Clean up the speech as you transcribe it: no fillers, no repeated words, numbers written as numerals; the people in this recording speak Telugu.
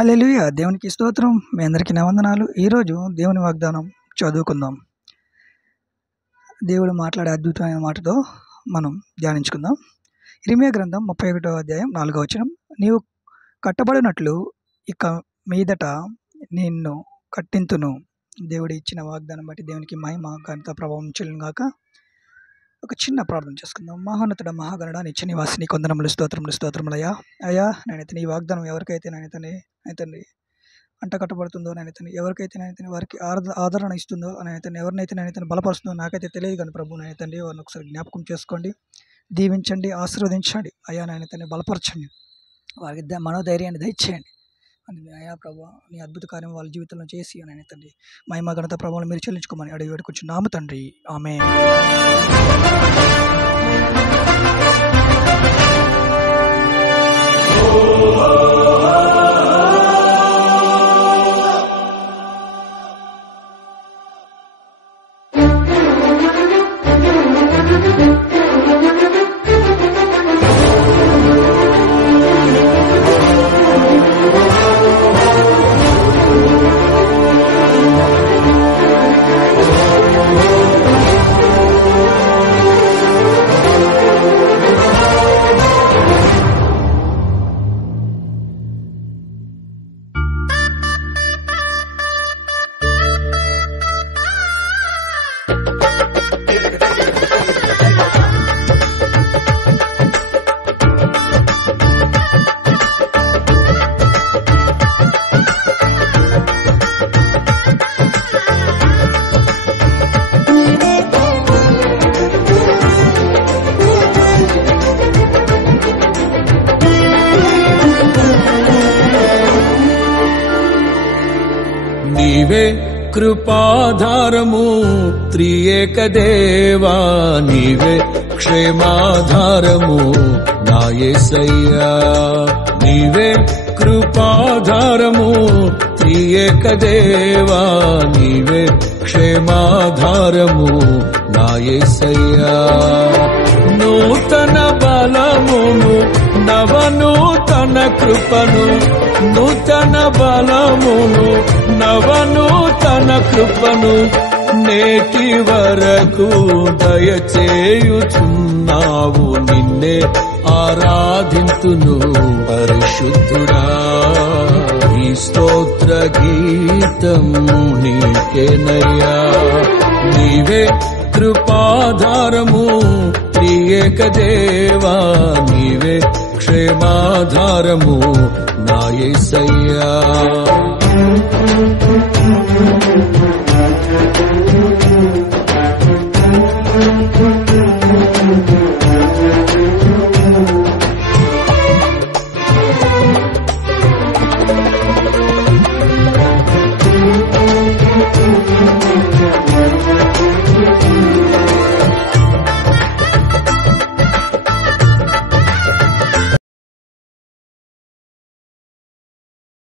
హల్లెలూయా! దేవునికి స్తోత్రం. మీ అందరికీ నా వందనాలు. ఈరోజు దేవుని వాగ్దానం చదువుకుందాం. దేవుడు మాట్లాడే అద్భుతమైన మాటతో మనం ధ్యానించుకుందాం. ఇర్మీయా గ్రంథం 31వ అధ్యాయం 4వ వచనం. నీవు కట్టబడినట్లు ఇక మీదట నిన్ను కట్టింతును. దేవుడు ఇచ్చిన వాగ్దానం బట్టి దేవునికి మహిమ ఘనత ప్రభావం చెల్లును గాక. ఒక చిన్న ప్రార్థన చేసుకుందాం. మహోన్నతుడ మహాగణుడ నిత్య నివాసిని కొందనములు స్తోత్రములయ్యా. అయ్యా నేనైతే ఈ వాగ్దానం ఎవరికైతే నేనైతే అంట కట్టబడుతుందో నేనైతే ఎవరికైతే నేనైతే వారికి ఆదరణ ఇస్తుందో ఎవరినైతే నేనైతే బలపరుస్తుందో నాకైతే తెలియదు కానీ ప్రభు నేనైతే వారిని ఒకసారి జ్ఞాపకం చేసుకోండి, దీవించండి, ఆశీర్వదించండి. అయ్యా నేనైతే బలపరచండి, వారికి మనోధైర్యాన్ని దయచేయండి. అయ్యా ప్రభు నీ అద్భుత కార్యం వాళ్ళ జీవితంలో చేసి అని తండ్రి మహిమ ఘనత ప్రభావం మీరు చెల్లించుకోమని అడిగి వేడుకొచ్చున్నాము తండ్రి. ఆమేన్. నీవే కృపాధారము త్రియేక దేవా, నీవే క్షేమాధారము నా యేసయ్యా. నీవే కృపాధారము త్రియేక దేవా, నీవే క్షేమాధారము నా యేసయ్యా. నూతన బలమును నవనూతన కృపను, నూతన బలమును నవనూతన కృపను నేటి వరకు దయచేయుచున్నావు. నిన్నే ఆరాధింతును పరిశుద్ధుడా. ఈ స్తోత్ర గీతం నీకేనయ్యా. నీవే కృపాధారము త్రియేక దేవా, నీవే క్షేమాధారము నా యేసయ్యా.